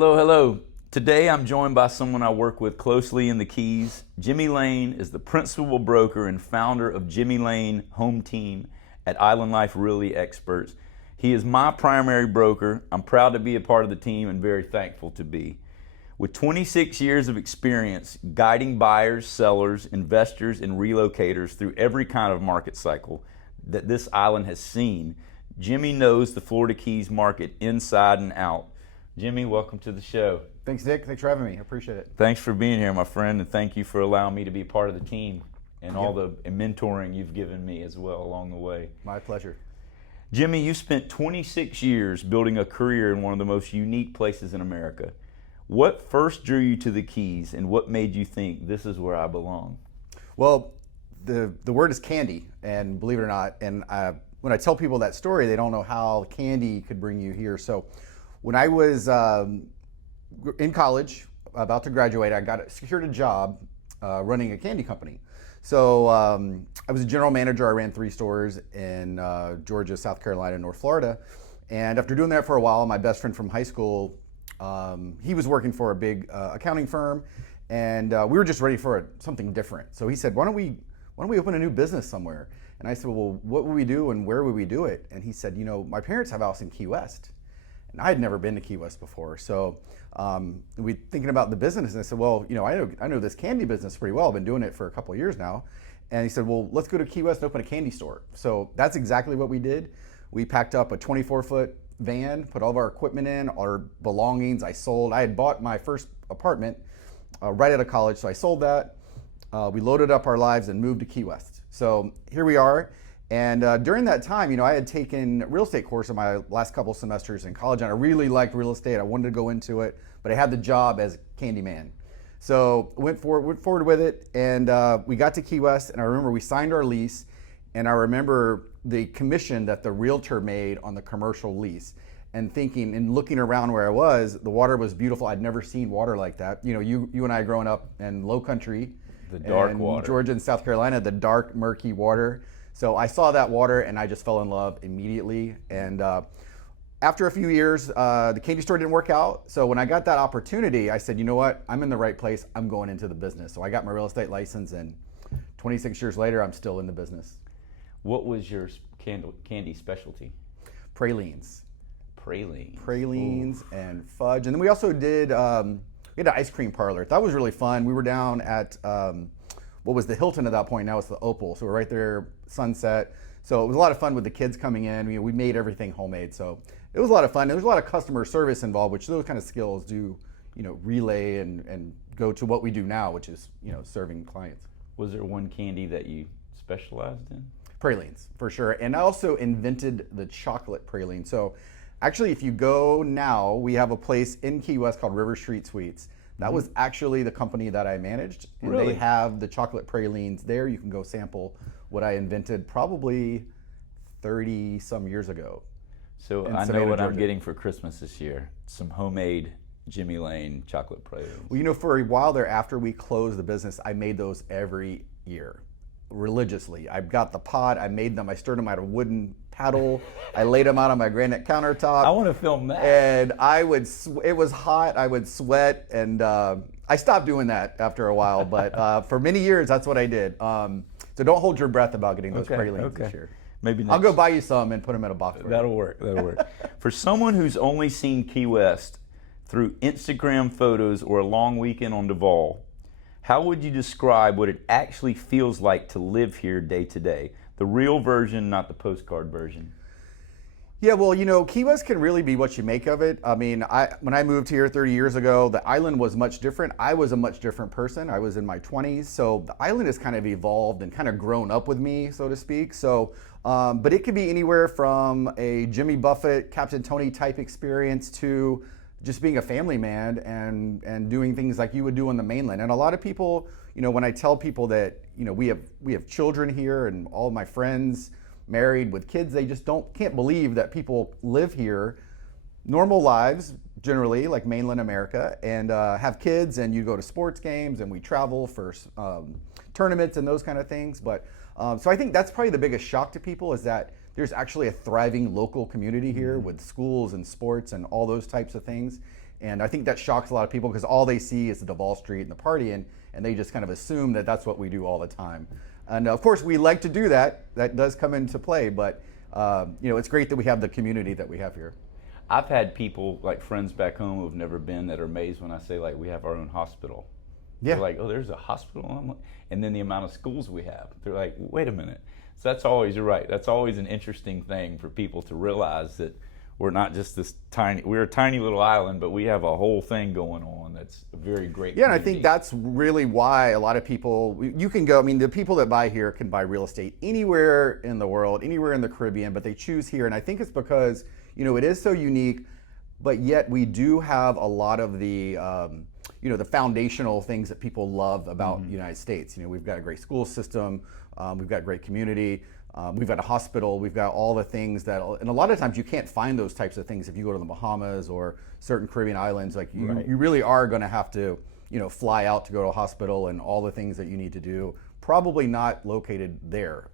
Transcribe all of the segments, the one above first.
Hello, hello. Today I'm joined by someone I work with closely in the Keys. Jimmy Lane is the principal broker and founder of Jimmy Lane Home Team at Island Life Realty Experts. He is my primary broker. I'm proud to be a part of the team and very thankful to be. With 26 years of experience guiding buyers, sellers, investors, and relocators through every kind of market cycle that this island has seen, Jimmy knows the Florida Keys market inside and out. Jimmy, welcome to the show. Thanks, Nick. Thanks for having me. I appreciate it. Thanks for being here, my friend, and thank you for allowing me to be part of the team and all the mentoring you've given me as well along the way. My pleasure. Jimmy, you spent 26 years building a career in one of the most unique places in America. What first drew you to the Keys, and what made you think this is where I belong? Well, the word is candy, and believe it or not, and when I tell people that story, they don't know how candy could bring you here. So when I was in college, about to graduate, I secured a job running a candy company. So I was a general manager. I ran 3 stores in Georgia, South Carolina, and North Florida. And after doing that for a while, my best friend from high school, he was working for a big accounting firm, and we were just ready for something different. So he said, why don't we open a new business somewhere? And I said, well, what would we do and where would we do it? And he said, you know, my parents have a house in Key West. And I had never been to Key West before. So we thinking about the business, and I said, well, you know, I know this candy business pretty well. I've been doing it for a couple of years now. And he said, well, let's go to Key West and open a candy store. So that's exactly what we did. We packed up a 24-foot van, put all of our equipment in, our belongings. I had bought my first apartment right out of college, so I sold that. We loaded up our lives and moved to Key West. So here we are. And during that time, you know, I had taken real estate course in my last couple semesters in college, and I really liked real estate. I wanted to go into it, but I had the job as candy man. So went forward with it, and we got to Key West, and I remember we signed our lease, and I remember the commission that the realtor made on the commercial lease, and thinking and looking around where I was, the water was beautiful. I'd never seen water like that. You know, you and I growing up in low country, The dark water. Georgia and South Carolina, the dark, murky water. So I saw that water and I just fell in love immediately. And after a few years, the candy store didn't work out. So when I got that opportunity, I said, you know what? I'm in the right place. I'm going into the business. So I got my real estate license, and 26 years later, I'm still in the business. What was your candy specialty? Pralines. Pralines. Pralines and fudge. And then we also did, we had an ice cream parlor. That was really fun. We were down at what was the Hilton at that point. Now it's the Opal. So we're right there, Sunset. So it was a lot of fun with the kids coming in. We made everything homemade. So it was a lot of fun. And there's a lot of customer service involved, which those kind of skills do, you know, relay and go to what we do now, which is, you know, serving clients. Was there one candy that you specialized in? Pralines, for sure. And I also invented the chocolate praline. So actually, if you go now, we have a place in Key West called River Street Sweets. That was actually the company that I managed. And Really? They have the chocolate pralines there. You can go sample what I invented probably 30 some years ago. So in I know Savannah, what I'm Georgia. getting for Christmas this year. Some homemade Jimmy Lane chocolate pralines. Well, you know, for a while there, after we closed the business, I made those every year, religiously. I got the pot, I made them, I stirred them out of wooden paddle, I laid them out on my granite countertop. I want to film that. And it was hot, I would sweat, and I stopped doing that after a while, but for many years, that's what I did. So don't hold your breath about getting those pralines this year. Maybe next. I'll go buy you some and put them in a box for you. That'll work. That'll work. For someone who's only seen Key West through Instagram photos or a long weekend on Duval, how would you describe what it actually feels like to live here day to day? The real version, not the postcard version. Yeah, well, you know, Key West can really be what you make of it. I mean, when I moved here 30 years ago, the island was much different. I was a much different person. I was in my 20s, so the island has kind of evolved and kind of grown up with me, so to speak. So, but it could be anywhere from a Jimmy Buffett, Captain Tony type experience to just being a family man and doing things like you would do on the mainland. And a lot of people, you know, when I tell people that, you know, we have children here and all of my friends married with kids, they just can't believe that people live here, normal lives generally, like mainland America, and have kids, and you go to sports games, and we travel for tournaments and those kind of things. But so I think that's probably the biggest shock to people, is that there's actually a thriving local community here with schools and sports and all those types of things. And I think that shocks a lot of people because all they see is the Duval Street and the party, and they just kind of assume that that's what we do all the time. And of course, we like to do that. That does come into play, but it's great that we have the community that we have here. I've had people, like friends back home who've never been, that are amazed when I say, like, we have our own hospital. Yeah. They're like, oh, there's a hospital? And then the amount of schools we have. They're like, wait a minute. So that's always, you're right, that's always an interesting thing for people to realize that we're not just we're a tiny little island, but we have a whole thing going on that's a very great Yeah, and I community. think that's really why a lot of people, you can go, I mean, the people that buy here can buy real estate anywhere in the world, anywhere in the Caribbean, but they choose here. And I think it's because, it is so unique, but yet we do have a lot of the, the foundational things that people love about the United States. We've got a great school system, we've got a great community, we've got a hospital, we've got all the things that, and a lot of times you can't find those types of things if you go to the Bahamas or certain Caribbean islands. Like you really are going to have to, fly out to go to a hospital and all the things that you need to do. Probably not located there.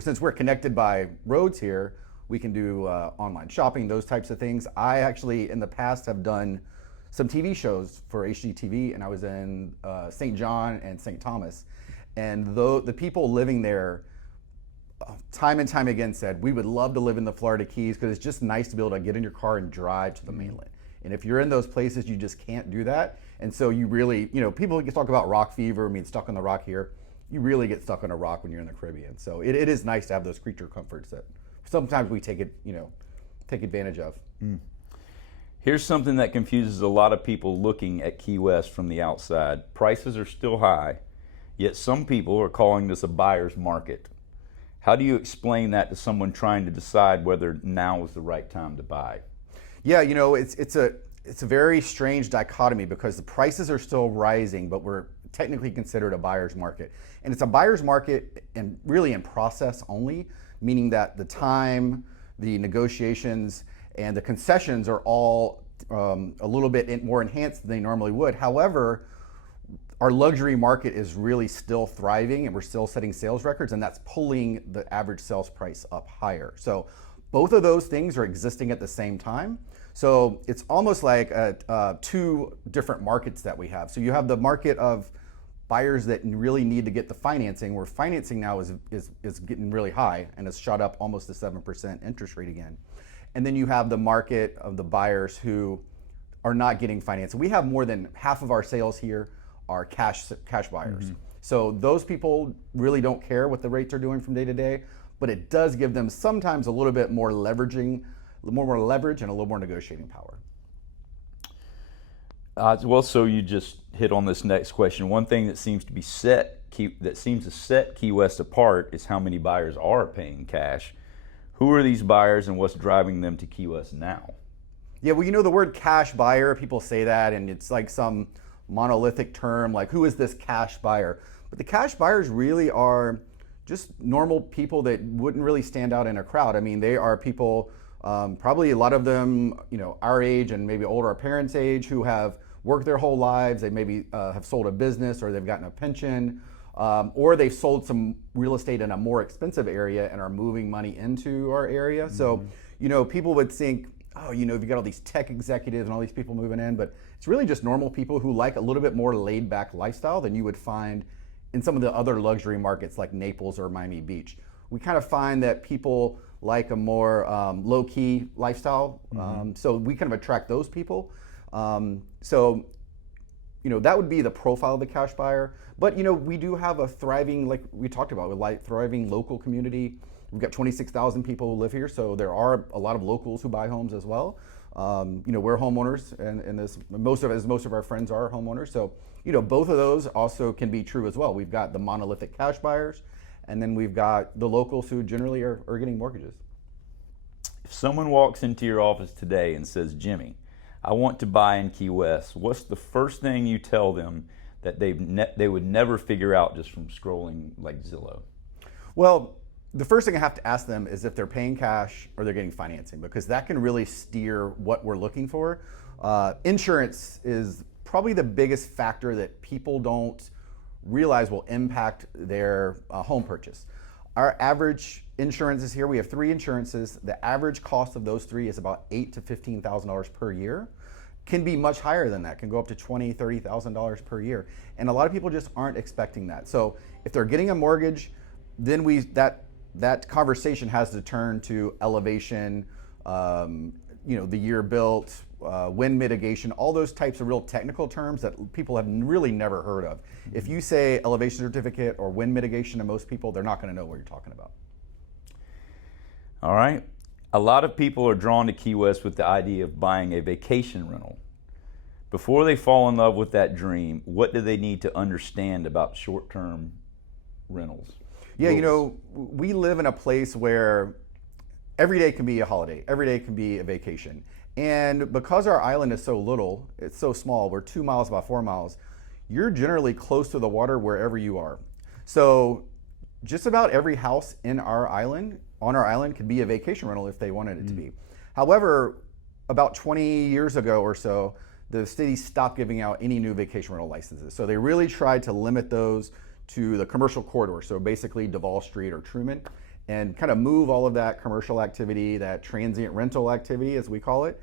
Since we're connected by roads here, we can do online shopping, those types of things. I actually, in the past, have done some TV shows for HGTV, and I was in St. John and St. Thomas. And the people living there, time and time again said, we would love to live in the Florida Keys because it's just nice to be able to get in your car and drive to the mainland. And if you're in those places, you just can't do that. And so you really, people talk about rock fever, stuck on the rock here. You really get stuck on a rock when you're in the Caribbean. So it is nice to have those creature comforts that sometimes we take advantage of. Here's something that confuses a lot of people looking at Key West from the outside. Prices are still high, yet some people are calling this a buyer's market. How do you explain that to someone trying to decide whether now is the right time to buy? Yeah, it's a very strange dichotomy because the prices are still rising, but we're technically considered a buyer's market. And it's a buyer's market and really in process only, meaning that the time, the negotiations, and the concessions are all a little bit more enhanced than they normally would. However, our luxury market is really still thriving and we're still setting sales records, and that's pulling the average sales price up higher. So both of those things are existing at the same time. So it's almost like two different markets that we have. So you have the market of buyers that really need to get the financing, where financing now is getting really high and has shot up almost to 7% interest rate again. And then you have the market of the buyers who are not getting financing. We have more than half of our sales here are cash buyers. So those people really don't care what the rates are doing from day to day, but it does give them sometimes a little bit more leverage and a little more negotiating power. Well, so you just hit on this next question. One thing that seems to set Key West apart is how many buyers are paying cash. Who are these buyers and what's driving them to Key West now? Yeah, well, the word cash buyer, people say that and it's like some monolithic term, like who is this cash buyer? But the cash buyers really are just normal people that wouldn't really stand out in a crowd. I mean, they are people, probably a lot of them, our age and maybe older, our parents' age, who have worked their whole lives. They maybe have sold a business, or they've gotten a pension, or they've sold some real estate in a more expensive area and are moving money into our area. So, people would think, oh, you've got all these tech executives and all these people moving in, but it's really just normal people who like a little bit more laid back lifestyle than you would find in some of the other luxury markets like Naples or Miami Beach. We kind of find that people like a more low-key lifestyle, so we kind of attract those people. So that would be the profile of the cash buyer. But we do have a thriving, like we talked about, a thriving local community. We've got 26,000 people who live here, so there are a lot of locals who buy homes as well. We're homeowners, and most of our friends are homeowners. So both of those also can be true as well. We've got the monolithic cash buyers, and then we've got the locals who generally are getting mortgages. If someone walks into your office today and says, Jimmy, I want to buy in Key West, what's the first thing you tell them that they would never figure out just from scrolling like Zillow? Well, the first thing I have to ask them is if they're paying cash or they're getting financing, because that can really steer what we're looking for. Insurance is probably the biggest factor that people don't realize will impact their home purchase. Our average insurances here, we have 3 insurances. The average cost of those 3 is about $8,000 to $15,000 per year. can be much higher than that, can go up to $20,000, $30,000 per year. And a lot of people just aren't expecting that. So if they're getting a mortgage, then that conversation has to turn to elevation, the year built, wind mitigation, all those types of real technical terms that people have really never heard of. If you say elevation certificate or wind mitigation to most people, they're not going to know what you're talking about. All right. A lot of people are drawn to Key West with the idea of buying a vacation rental. Before they fall in love with that dream, what do they need to understand about short-term rentals? Yeah, we live in a place where every day can be a holiday, every day can be a vacation. And because our island is so little, it's so small, we're 2 miles by 4 miles, you're generally close to the water wherever you are. So just about every house on our island could be a vacation rental if they wanted it to be. However, about 20 years ago or so, the city stopped giving out any new vacation rental licenses. So they really tried to limit those to the commercial corridor, so basically Duval Street or Truman, and kind of move all of that commercial activity, that transient rental activity as we call it,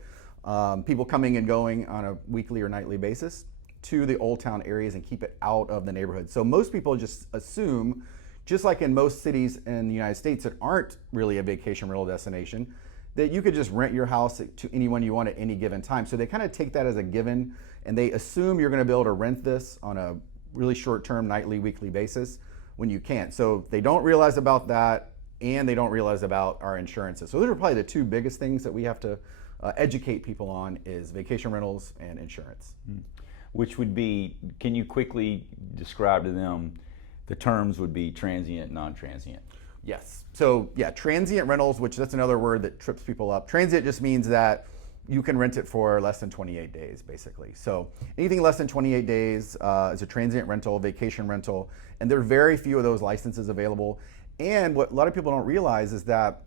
people coming and going on a weekly or nightly basis, to the Old Town areas and keep it out of the neighborhood. So most people just assume, just like in most cities in the United States that aren't really a vacation rental destination, that you could just rent your house to anyone you want at any given time. So they kind of take that as a given, and they assume you're going to be able to rent this on a really short-term, nightly, weekly basis when you can't. So they don't realize about that, and they don't realize about our insurances. So those are probably the two biggest things that we have to educate people on, is vacation rentals and insurance. Which would be, can you quickly describe to them, the terms would be transient, non-transient? Yes. So yeah, transient rentals, which that's another word that trips people up. Transient just means that you can rent it for less than 28 days, basically. So anything less than 28 days is a transient rental, vacation rental, and there are very few of those licenses available. And what a lot of people don't realize is that,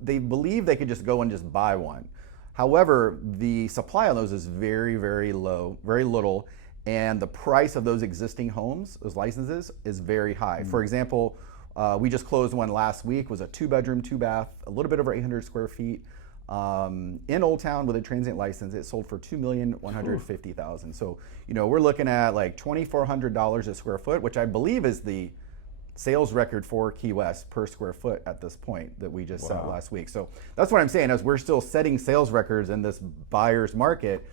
they believe they could just go and just buy one. However, the supply on those is very, very low, very little, and the price of those existing homes, those licenses, is very high. For example, we just closed one last week, was a 2-bedroom, 2-bath, a little bit over 800 square feet. In Old Town with a transient license. It sold for $2,150,000. So, we're looking at like $2,400 a square foot, which I believe is the sales record for Key West per square foot at this point that we just set last week. So that's what I'm saying, as we're still setting sales records in this buyer's market.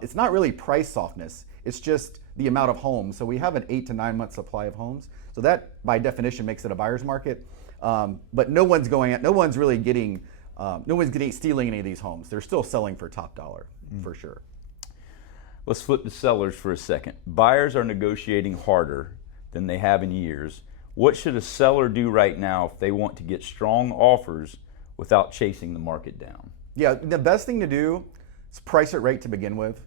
It's not really price softness, it's just the amount of homes. So we have an 8 to 9 month supply of homes. So that by definition makes it a buyer's market. But no one's stealing any of these homes. They're still selling for top dollar, for sure. Let's flip to sellers for a second. Buyers are negotiating harder than they have in years. What should a seller do right now if they want to get strong offers without chasing the market down? Yeah, the best thing to do is price it right to begin with.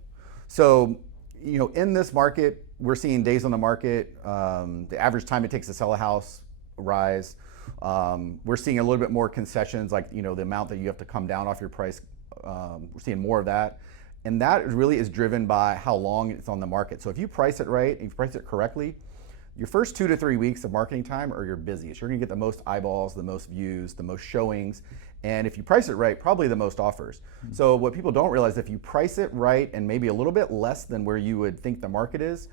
So, in this market, we're seeing days on the market, the average time it takes to sell a house rise. We're seeing a little bit more concessions, like the amount that you have to come down off your price. We're seeing more of that, and that really is driven by how long it's on the market. So if you price it right, if you price it correctly, your first 2 to 3 weeks of marketing time are your busiest. You're going to get the most eyeballs, the most views, the most showings, and if you price it right, probably the most offers. So what people don't realize, if you price it right and maybe a little bit less than where you would think the market is,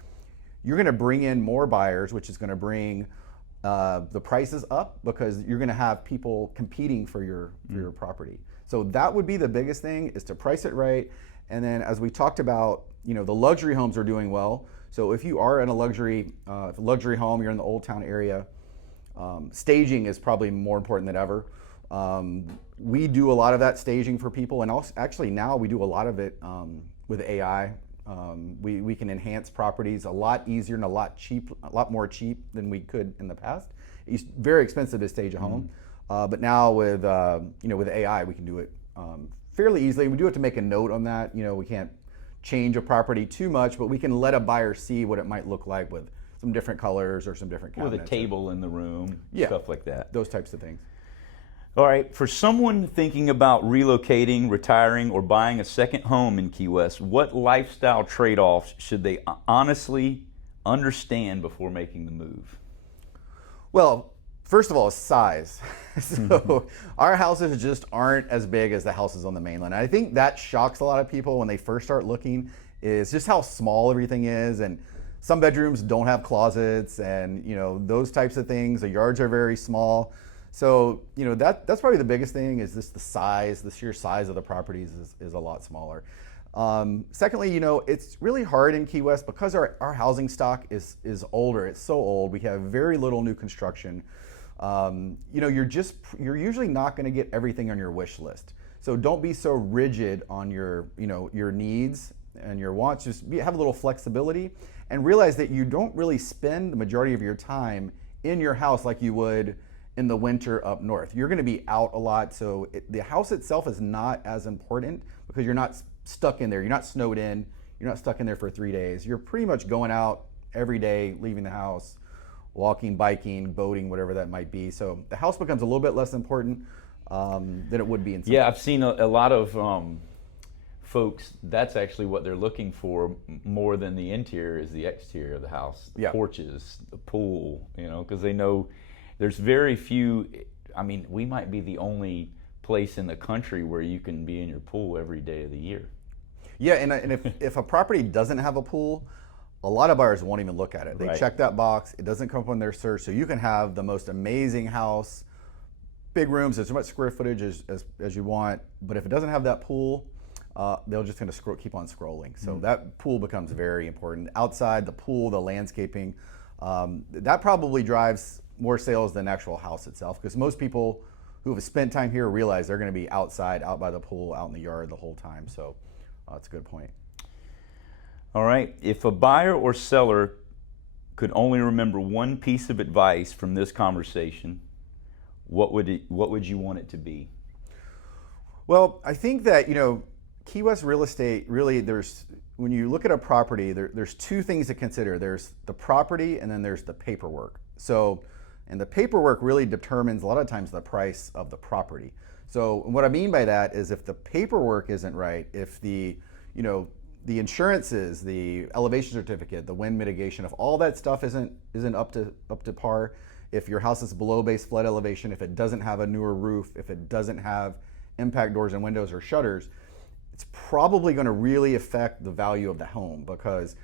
you're going to bring in more buyers, which is going to bring the prices up, because you're going to have people competing for your property. So that would be the biggest thing, is to price it right. And then, as we talked about, the luxury homes are doing well. So if you are in a luxury home, you're in the Old Town area, staging is probably more important than ever. We do a lot of that staging for people, and also, actually now we do a lot of it with AI. We can enhance properties a lot easier and a lot more cheap than we could in the past. It's very expensive to stage a home, but now with AI, we can do it fairly easily. We do have to make a note on that. We can't change a property too much, but we can let a buyer see what it might look like with some different colors or some different cabinets. With a table in the room, stuff like that. Those types of things. All right, for someone thinking about relocating, retiring, or buying a second home in Key West, what lifestyle trade-offs should they honestly understand before making the move? Well, First of all, size. So our houses just aren't as big as the houses on the mainland. I think that shocks a lot of people when they first start looking, is just how small everything is. And some bedrooms don't have closets and, those types of things. The yards are very small. So, that's probably the biggest thing, is just the size, the sheer size of the properties is a lot smaller. Secondly, it's really hard in Key West because our housing stock is older. It's so old. We have very little new construction. You're usually not going to get everything on your wish list. So don't be so rigid on your needs and your wants. Just have a little flexibility and realize that you don't really spend the majority of your time in your house like you would in the winter up north. You're going to be out a lot. So the house itself is not as important because you're not stuck in there. You're not snowed in. You're not stuck in there for 3 days. You're pretty much going out every day, leaving the house, walking, biking, boating, whatever that might be. So the house becomes a little bit less important than it would be in some Yeah, I've seen a lot of folks, that's actually what they're looking for more than the interior is the exterior of the house. The porches, the pool, because they know there's very few. I mean, we might be the only place in the country where you can be in your pool every day of the year. Yeah, and if a property doesn't have a pool, a lot of buyers won't even look at it. They check that box. It doesn't come up on their search. So you can have the most amazing house, big rooms, as much square footage as you want. But if it doesn't have that pool, they're just going to keep on scrolling. So that pool becomes very important. Outside, the pool, the landscaping, that probably drives more sales than the actual house itself, because most people who have spent time here realize they're going to be outside, out by the pool, out in the yard the whole time. So that's a good point. All right. If a buyer or seller could only remember one piece of advice from this conversation, what would you want it to be? Well, I think that, Key West real estate, really, when you look at a property, there's two things to consider. There's the property and then there's the paperwork. So, and the paperwork really determines a lot of times the price of the property. So what I mean by that is if the paperwork isn't right, if the insurances, the elevation certificate, the wind mitigation, if all that stuff isn't up to par, if your house is below base flood elevation, if it doesn't have a newer roof, if it doesn't have impact doors and windows or shutters, it's probably going to really affect the value of the home, because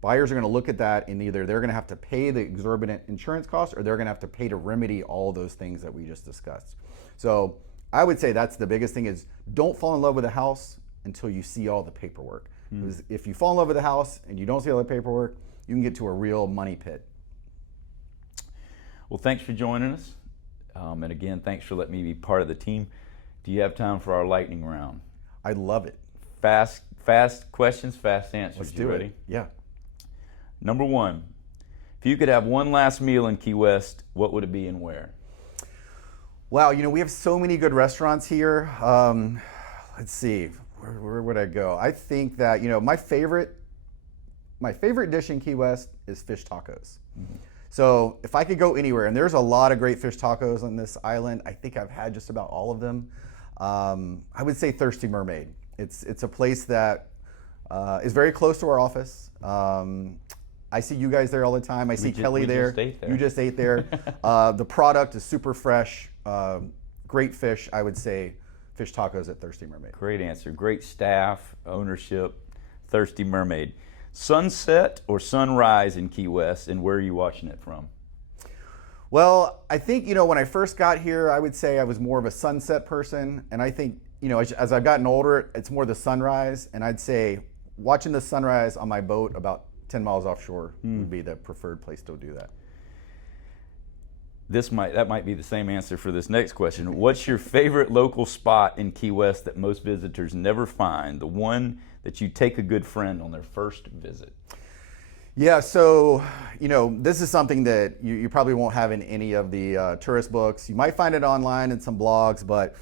buyers are going to look at that and either they're going to have to pay the exorbitant insurance costs or they're going to have to pay to remedy all those things that we just discussed. So I would say that's the biggest thing, is don't fall in love with a house until you see all the paperwork. Because if you fall in love with a house and you don't see all the paperwork, you can get to a real money pit. Well, thanks for joining us. And again, thanks for letting me be part of the team. Do you have time for our lightning round? I love it. Fast questions, fast answers. Let's you do ready? it. Yeah. Number one, if you could have one last meal in Key West, what would it be and where? Wow, we have so many good restaurants here. Let's see, where would I go? I think that, my favorite dish in Key West is fish tacos. So if I could go anywhere, and there's a lot of great fish tacos on this island, I think I've had just about all of them. I would say Thirsty Mermaid. It's a place that is very close to our office. I see you guys there all the time. I see Kelly there. You just ate there. The product is super fresh. Great fish. I would say fish tacos at Thirsty Mermaid. Great answer. Great staff, ownership, Thirsty Mermaid. Sunset or sunrise in Key West, and where are you watching it from? Well, I think, when I first got here, I would say I was more of a sunset person. And I think, as I've gotten older, it's more the sunrise. And I'd say watching the sunrise on my boat about 10 miles offshore would be the preferred place to do that. That might be the same answer for this next question. What's your favorite local spot in Key West that most visitors never find? The one that you take a good friend on their first visit? Yeah, so this is something that you probably won't have in any of the tourist books. You might find it online in some blogs, but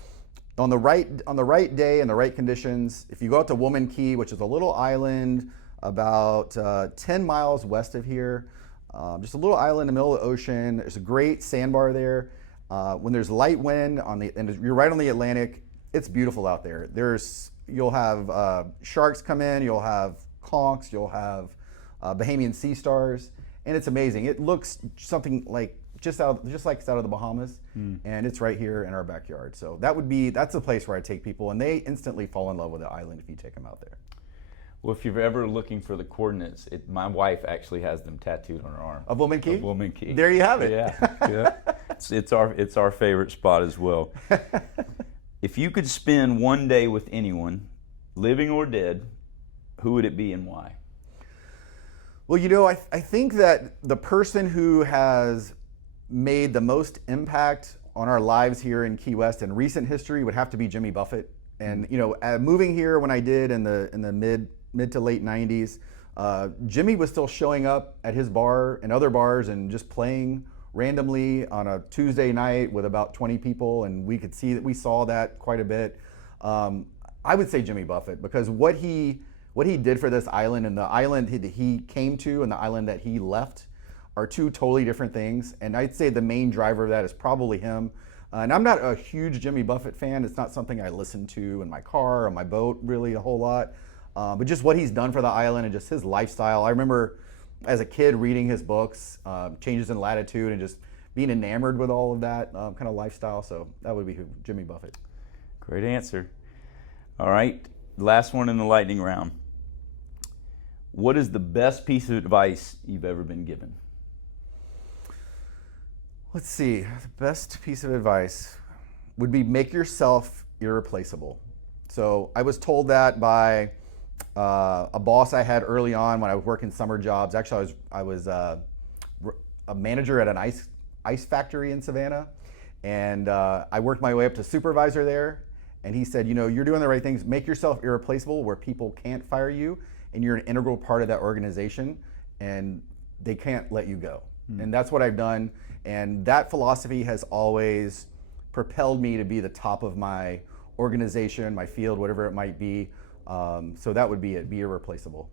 on the right day and the right conditions, if you go out to Woman Key, which is a little island about 10 miles west of here, just a little island in the middle of the ocean. There's a great sandbar there. When there's light wind and you're right on the Atlantic, it's beautiful out there. You'll have sharks come in, you'll have conchs, you'll have Bahamian sea stars, and it's amazing. It looks something like just like it's out of the Bahamas, and it's right here in our backyard. So that's a place where I take people, and they instantly fall in love with the island if you take them out there. Well, if you're ever looking for the coordinates, my wife actually has them tattooed on her arm. Of Woman Key? Of Woman Key. There you have it. Yeah. It's our favorite spot as well. If you could spend one day with anyone, living or dead, who would it be and why? Well, I think that the person who has made the most impact on our lives here in Key West in recent history would have to be Jimmy Buffett. And moving here when I did in the mid to late 90s, Jimmy was still showing up at his bar and other bars and just playing randomly on a Tuesday night with about 20 people, and we saw that quite a bit. I would say Jimmy Buffett, because what he did for this island, and the island that he came to and the island that he left are two totally different things. And I'd say the main driver of that is probably him. And I'm not a huge Jimmy Buffett fan. It's not something I listen to in my car or my boat really a whole lot. But just what he's done for the island and just his lifestyle. I remember as a kid reading his books, Changes in Latitude, and just being enamored with all of that kind of lifestyle. So that would be Jimmy Buffett. Great answer. All right, last one in the lightning round. What is the best piece of advice you've ever been given? Let's see, the best piece of advice would be make yourself irreplaceable. So I was told that by a boss I had early on when I was working summer jobs. Actually, I was a manager at an ice factory in Savannah, and I worked my way up to supervisor there. And he said, you're doing the right things. Make yourself irreplaceable where people can't fire you, and you're an integral part of that organization, and they can't let you go. And that's what I've done. And that philosophy has always propelled me to be the top of my organization, my field, whatever it might be. So that would be it, be irreplaceable.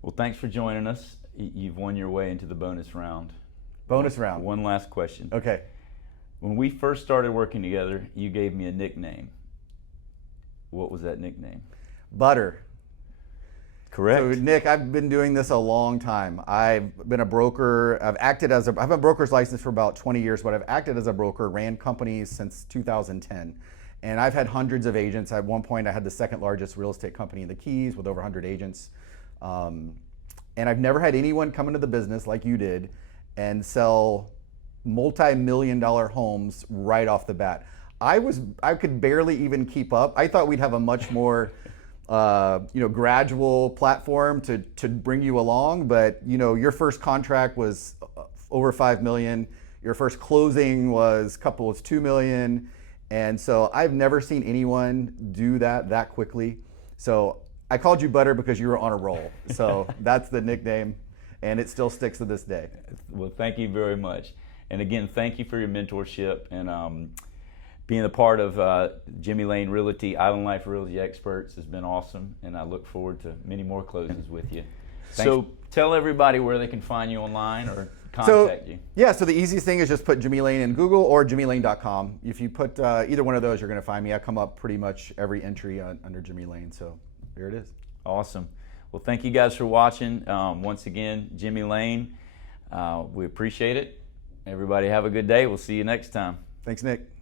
Well, thanks for joining us. You've won your way into the bonus round. Bonus round. One last question. Okay. When we first started working together, you gave me a nickname. What was that nickname? Butter. Correct. So Nick, I've been doing this a long time. I've been a broker. I have a broker's license for about 20 years, but I've acted as a broker, ran companies since 2010. And I've had hundreds of agents. At one point, I had the second largest real estate company in the Keys with over 100 agents. And I've never had anyone come into the business like you did and sell multi-million-dollar homes right off the bat. I could barely even keep up. I thought we'd have a much more gradual platform to bring you along, but your first contract was over $5 million. Your first closing was $2 million, and so I've never seen anyone do that quickly. So I called you Butter because you were on a roll. So that's the nickname, and it still sticks to this day. Well, thank you very much, and again, thank you for your mentorship and being a part of Jimmy Lane Realty, Island Life Realty Experts has been awesome, and I look forward to many more closes with you. So tell everybody where they can find you online or contact you. Yeah, so the easiest thing is just put Jimmy Lane in Google or jimmylane.com. If you put either one of those, you're going to find me. I come up pretty much every entry under Jimmy Lane, so there it is. Awesome. Well, thank you guys for watching. Once again, Jimmy Lane, we appreciate it. Everybody have a good day. We'll see you next time. Thanks, Nick.